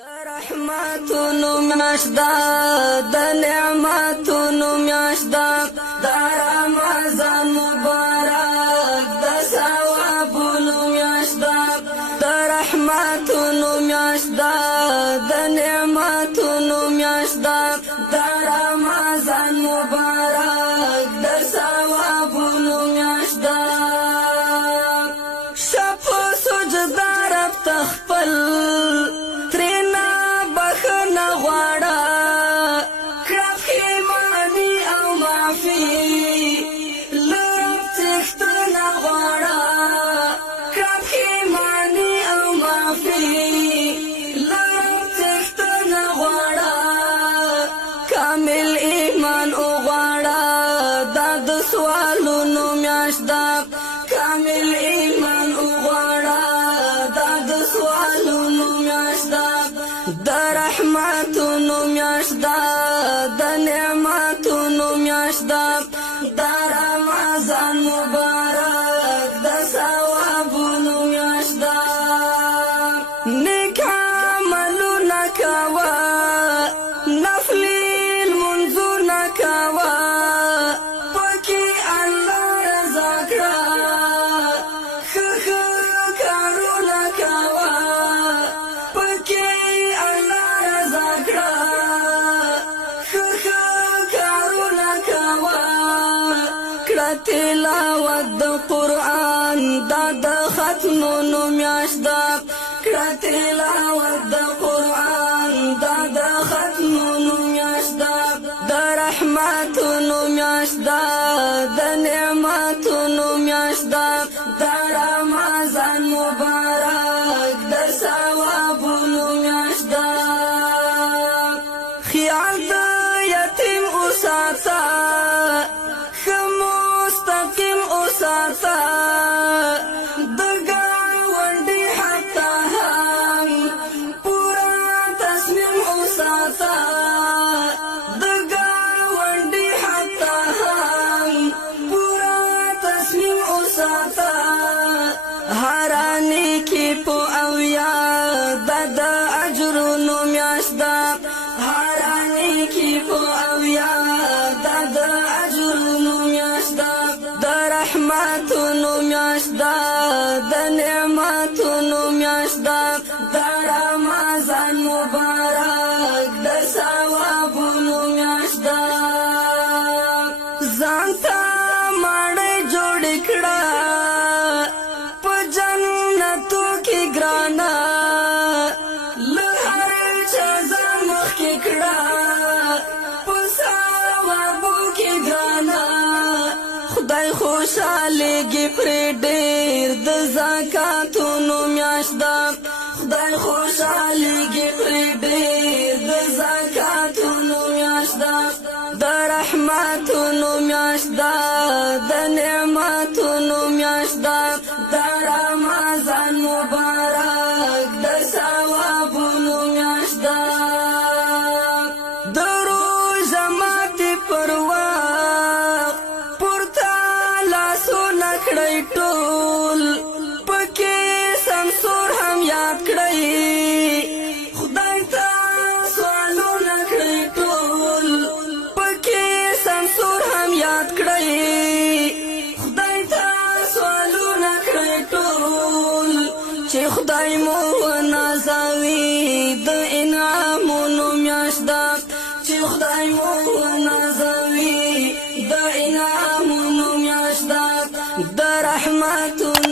رحمتونو میاشدا د نعمتونو میاشدا د رمضان مبارک د ثوابونو میاشدا د رحمتونو میاشدا د نعمتونو میاشدا د رمضان مبارک د ثوابونو میاشدا شپ سجدا رب تخپل کامل ایمان او غواړه دا د سوالونو میاشدا کامل ایمان او غواړه دا د سوالونو میاشدا د رحمتونو میاشدا د نعمتونو میاشدا د رمضان مبارک د ثوابونو میاشدا نیک عملونه کوه نفلی تلاوت د قرآن دا د ختمونو میاشدا کړه تلاوت د قرآن دا د ختمونو میاشدا د رحمتونو میاشدا د نعمتونو میاشدا د رمضان مبارک د ثوابونو میاشدا خیال د یتیم اوساته هرانی کی پو او یا د اجرونو میاشدا هرانی کی پو او یا د اجرونو میاشدا د رحمتونو میاشدا د نعمتونو میاشدا د رمضان مبارک د ثوابونو میاشدا ځانته ماړه جوړ کړه خدای خوشالېږي پرې ډېر د زکاتونو میاشدا خدای خوشالېږي پرې ډېر د زکاتونو میاشدا د رحمتونو میاشدا د نعمتونو میاشدا د رمضان مبارک د ثوابونو میاشدا د روژه ماتې پر ټول پکې سمسور هم یاد کړئ خدای ته سوالونه کړئ ټول پکې سمسور هم یاد کړئ خدای ته سوالونه کړئ ټول چې خدای مو ونازوي د انعامونو میاشدا چې خدای مو ونازوي د انعامونو میاشدا د رحمتونو